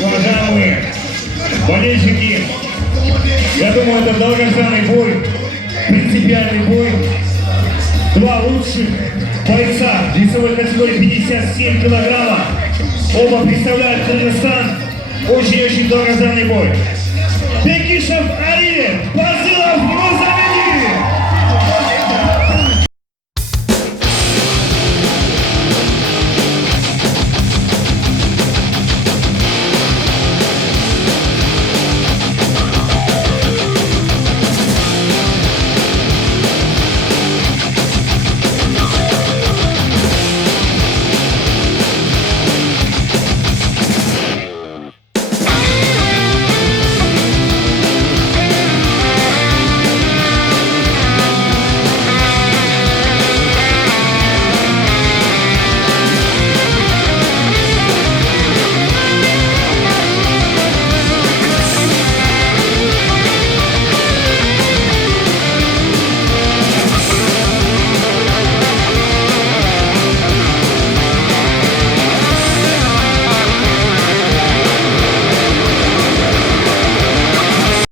уважаемые болельщики, я думаю, это долгожданный бой, принципиальный бой. Два лучших бойца весовой категории 57 килограммов. Оба представляют Кыргызстан. Очень-очень долгожданный бой. Бекишев Арилев, Базилов Муза.